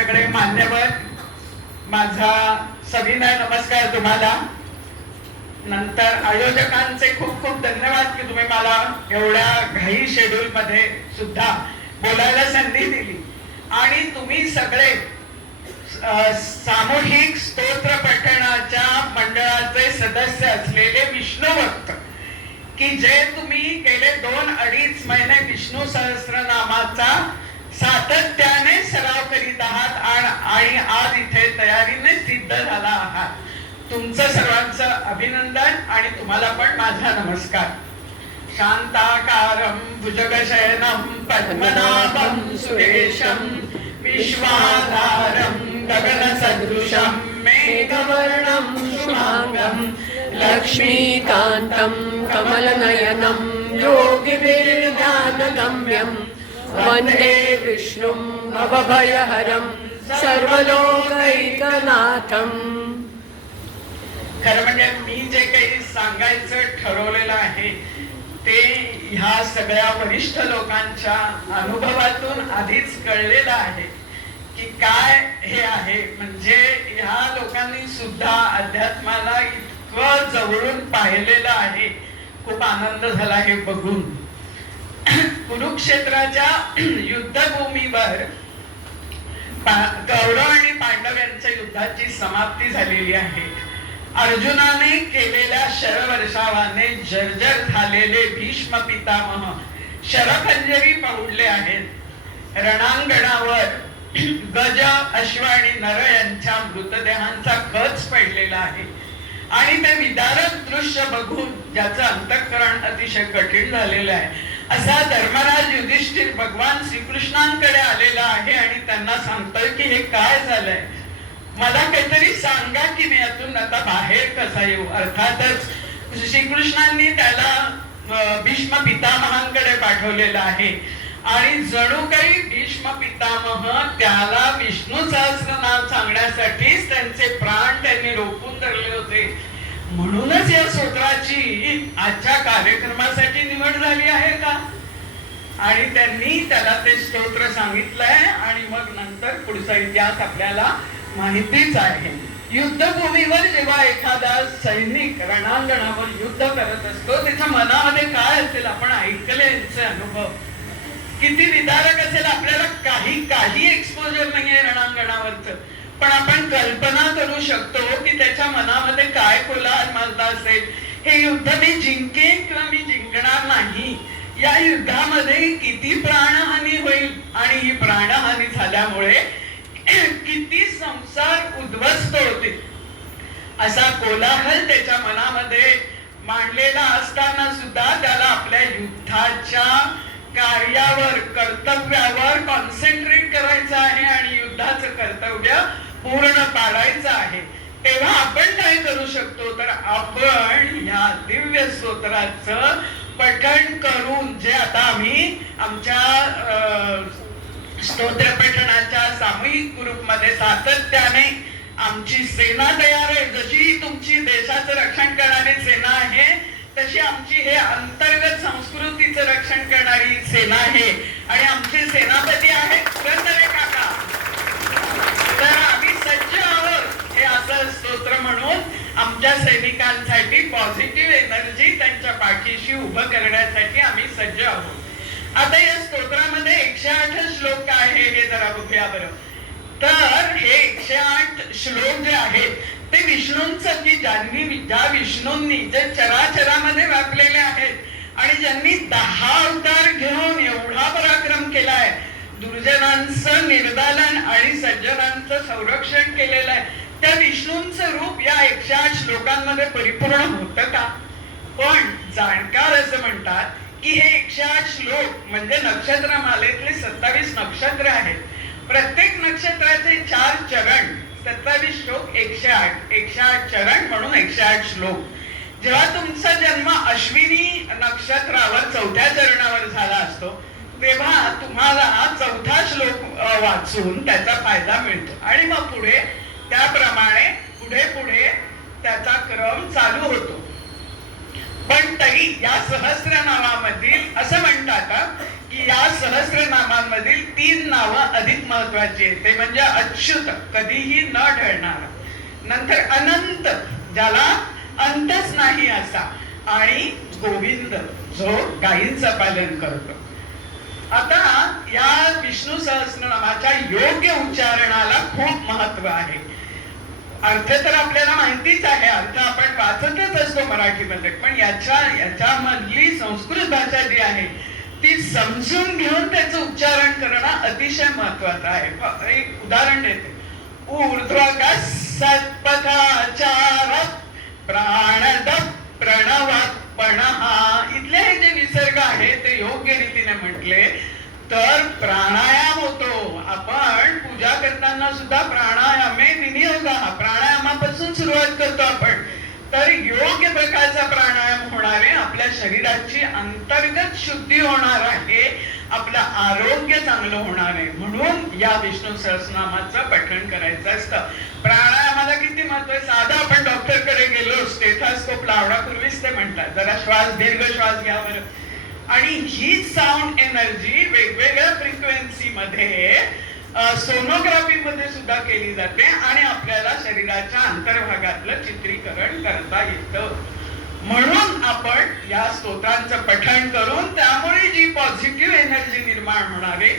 सगळे मान्यवर, माझा सविनय नमस्कार तुम्हाला. नंतर आयोजकांचे खूप खूप धन्यवाद की तुम्ही मला एवढ्या घाई शेड्यूल मध्ये सुद्धा बोलायला संधी दिली. आणि तुम्ही सगळे सामूहिक स्तोत्र पठणाच्या मंडळाचे सदस्य असलेले विष्णू भक्त, की जे तुम्ही गेले 2-2.5 महिने विष्णू सहस्रनामाचा सातत्याने सराव करीत आहात आणि आज इथे तयारीने सिद्ध झाला आहात. तुमचं सर्वांचं अभिनंदन आणि तुम्हाला पण माझा नमस्कार. शांताकारं भुजगशयनं पद्मनाभं सुरेशं विश्वाधारं गगनसदृशं मेघवर्णं शुभांगं लक्ष्मीकान्तं कमलनयनं योगिभिर्ध्यानगम्यं वन्दे विष्णुं भवभयहरं सर्वलोकैकनाथम्. खरं म्हणजे मी जे काही सांगायचं ठरवलेलं आहे ते ह्या सगळ्या वरिष्ठ लोकांच्या अनुभवातून आधीच कळलेलं आहे की काय हे आहे. म्हणजे ह्या लोकांनी सुद्धा अध्यात्माला इतकं जवळून पाहिलेलं आहे. खूप आनंद झाला हे बघून. कुरुक्षेत्राच्या युद्धभूमीवर कौरव आणि पांडव यांच्या युद्धाची समाप्ती झालेली आहे. अर्जुनाने केलेल्या शरवर्षावाने जर्जर झालेले भीष्म पितामह शरखंजरी पहुडले आहेत. रणांगणावर गज, अश्व आणि नर यांच्या मृतदेहांचा खच पडलेला आहे. आणि ते विदारक दृश्य बघून ज्याचं अंतःकरण अतिशय कठीण झालेलं आहे असा धर्मराज युधिष्ठिर भगवान श्रीकृष्णांकडे आलेला आहे आणि त्यांना सांगतोय की हे काय झालंय, मला काहीतरी सांगा की मी यातून आता बाहेर कसा येऊ. अर्थातच श्रीकृष्णांनी त्याला भीष्म पितामहांकडे पाठवलेलं आहे आणि जणू काही भीष्म पितामह त्याला विष्णू सहस्रनाम सांगण्यासाठीच त्यांचे प्राण त्यांनी रोखून धरले होते. म्हणूनच या स्तोत्राची आजच्या कार्यक्रमासाठी निवड झाली आहे का. आणि त्यांनी त्याला ते स्तोत्र सांगितलंय आणि मग नंतर पुढचा इतिहास आपल्याला माहितीच आहे. युद्धभूमीवर जेव्हा एखादा सैनिक रणांगणावर युद्ध करत असतो त्याच्या मनामध्ये काय असेल आपण ऐकले यांचे अनुभव. किती विदारक असेल. आपल्याला काही एक्सपोजर नाहीये रणांगणावरच, पण आपण कल्पना करू शकतो की त्याच्या मनामध्ये काय कोलाहल माजला असेल. हे युद्ध मी जिंकेन किंवा मी जिंकणार नाही, या युद्धामध्ये किती प्राणहानी होईल आणि ही प्राणहानी झाल्यामुळे किती संसार उद्ध्वस्त होतील असा कोलाहल त्याच्या मनामध्ये मांडलेला असताना सुद्धा त्याला आपल्या युद्धाच्या कार्यावर, कर्तव्यावर कॉन्सन्ट्रेट करायचं आहे आणि युद्धाचं कर्तव्य पूर्ण पाडायचं आहे. तेव्हा आपण काय करू शकतो तर आपण या दिव्य स्तोत्राचं पठण करून, जे आता आम्ही आमच्या स्तोत्र पठणाच्या सामूहिक ग्रुपमध्ये सातत्याने आमची सेना तयार आहे. जशी तुमची देशाचं रक्षण करणारी सेना आहे तशी आमची हे अंतर्गत संस्कृतीचं रक्षण करणारी सेना आहे आणि आमचे सेनापती आहेत पुरंदरे काका. तर आम्ही सज्ज आहोत हे असं स्तोत्र म्हणून आमच्या सैनिकांसाठी पॉझिटिव्ह एनर्जी त्यांच्या पाठीशी उभं करण्यासाठी आम्ही सज्ज आहोत. आता या स्तोत्रामध्ये 108 श्लोक आहे हे जरा बघूया बरं. तर हे 108 श्लोक जे आहेत ते विष्णूंचं, की ज्या विष्णूंनी जे चराचरामध्ये व्यापलेले आहेत आणि ज्यांनी 10 अवतार घेऊन एवढा पराक्रम केलाय, दुर्जनांचं निर्दालन आणि सज्जनांचं संरक्षण केलेलं आहे, त्या विष्णूंचं रूप या 108 श्लोकांमध्ये परिपूर्ण होतं का. पण जाणकार असं म्हणतात की हे 108 श्लोक म्हणजे नक्षत्रमालेतले 27 नक्षत्र आहेत. प्रत्येक नक्षत्राचे 4 चरण, 27 श्लोक, 108 चरण म्हणून 108 श्लोक. जेव्हा तुमचा जन्म अश्विनी नक्षत्रावर 4थ्या चरणावर झाला असतो तेव्हा तुम्हाला 4था श्लोक वाचून त्याचा फायदा मिळतो आणि मग पुढे त्याप्रमाणे पुढे पुढे त्याचा क्रम चालू होतो. पण तरी या सहस्रनामामधील असं म्हणतात की या सहस्रनामांमधील 3 नावं अधिक महत्वाची आहेत. ते म्हणजे अच्युत, कधीही न ढळणार, नंतर अनंत, ज्याला अंतच नाही असा, आणि गोविंद, जो गायींचं पालन करतो. आता या विष्णू सहस्रनामाच्या योग्य उच्चारणाला खूप महत्व आहे. अर्थ तर आपल्याला माहितीच आहे, अर्थ आपण वाचतच असतो मराठीमध्ये, पण याच्यामधली संस्कृत भाषा जी आहे ती समजून घेऊन त्याचं उच्चारण करणं अतिशय महत्वाचं आहे. एक उदाहरण देते. ऊर्ध्वगः सत्पथाचार प्राणद प्रणवपणः, इथले हे जे विसर्ग आहे ते योग्य रीतीने म्हटले तर प्राणायाम होतो. आपण पूजा करताना सुद्धा प्राणायामे विनियोग, प्राणायामापासून सुरुवात करतो आपण. तर योग्य प्रकारचा प्राणायाम होणारे आपल्या शरीराची अंतर्गत शुद्धी होणार आहे, आपलं आरोग्य चांगलं होणार आहे. म्हणून या विष्णू सहस्रनामाचं पठण करायचं असतं. प्राणायामाला किती महत्व आहे. साधा आपण डॉक्टरकडे गेलो, स्टेथोस्कोप लावण्यापूर्वीच ते म्हणतात जरा श्वास, दीर्घ श्वास घ्या बरं. आणि ही साऊंड एनर्जी वेगवेगळ्या फ्रिक्वेन्सी मध्ये सोनोग्राफी मध्ये सुद्धा केली जाते आणि आपल्याला शरीराच्या अंतर्भागातलं चित्रीकरण करता येतं. म्हणून आपण या स्तोत्रांचं पठण करून त्यामुळे जी पॉझिटिव्ह एनर्जी निर्माण होणार आहे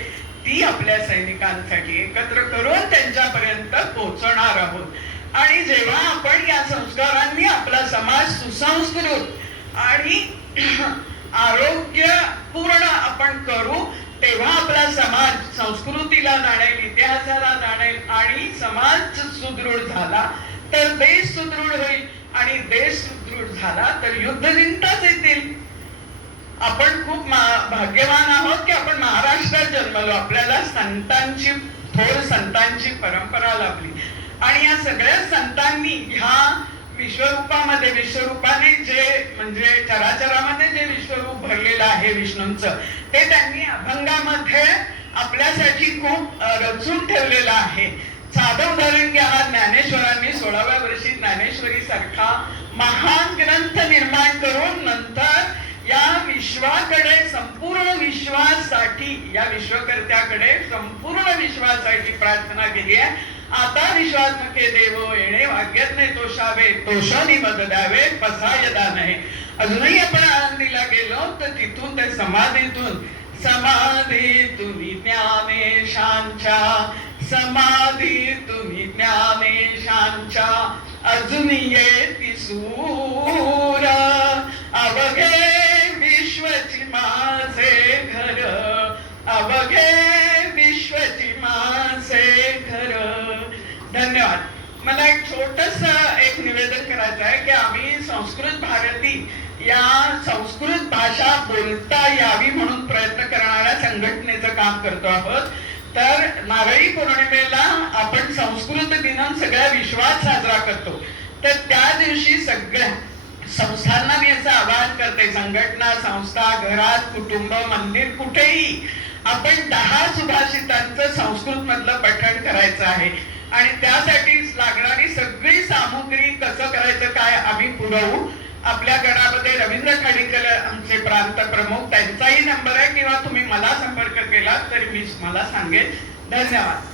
ती आपल्या सैनिकांसाठी एकत्र करून त्यांच्यापर्यंत पोहोचणार आहोत. आणि जेव्हा आपण या संस्कारांनी आपला समाज सुसंस्कृत आणि आरोग्यपूर्ण आपण करू, तेव्हा आपला समाज संस्कृतीला जाणेल, इतिहासाला जाणेल, आणि समाज सुदृढ झाला तर देश सुदृढ होईल, आणि देश सुदृढ झाला तर युद्ध जिंकताच येतील. आपण खूप भाग्यवान आहोत की आपण महाराष्ट्रात जन्मलो. आपल्याला संतांची, थोर संतांची परंपरा लाभली, आणि या सगळ्या संतांनी ह्या विश्वरूपामध्ये, विश्वरूपाने जे म्हणजे चराचरामध्ये जे विश्वरूप भरलेलं आहे विष्णूंचं, ते त्यांनी अभंगामध्ये आपल्यासाठी खूप रचून ठेवलेलं आहे. साधं उदाहरण घ्या, ज्ञानेश्वरांनी 16व्या वर्षी ज्ञानेश्वरी सारखा महान ग्रंथ निर्माण करून नंतर या विश्वाकडे, संपूर्ण विश्वासाठी, या विश्वकर्त्याकडे संपूर्ण विश्वासाठी प्रार्थना केली आहे. आता विश्वात्मके देव येणे, वाग्यज्ञ तोषावे, तोषानी मद द्यावे, पसायदा नाही. अजूनही आपण आळंदीला गेलो तर तिथून ते समाधीतून, समाधीतून ज्ञानेशांच्या, समाधीतून ज्ञानेशांच्या, अजून येती सूर, अवघे विश्वची माझे घर, अवघे विश्वची माझे घर. धन्यवाद. मला एक छोटस एक निवेदन करायचं आहे की आम्ही संस्कृत भारती या संस्कृत भाषा बोलता यावी म्हणून प्रयत्न करणाऱ्या संघटनेचं काम करतो आहोत. तर नारळी पौर्णिमेला आपण संस्कृत दिनम सगळ्या विश्वात साजरा करतो. तर त्या दिवशी सगळ्या संस्थांना मी असं आवाहन करते, संघटना, संस्था, घरात, कुटुंब, मंदिर, कुठेही आपण 10 सुभाषितांचं संस्कृत मधलं पठण करायचं आहे. आणि त्यासाठी लागणारी सगळी सामुग्री कसं करायचं काय आम्ही पुरवू. आपल्या गणामध्ये रवींद्र खाडीकर आमचे प्रांत प्रमुख, त्यांचाही नंबर आहे, किंवा तुम्ही मला संपर्क केला तरी मी मला सांगेन. धन्यवाद.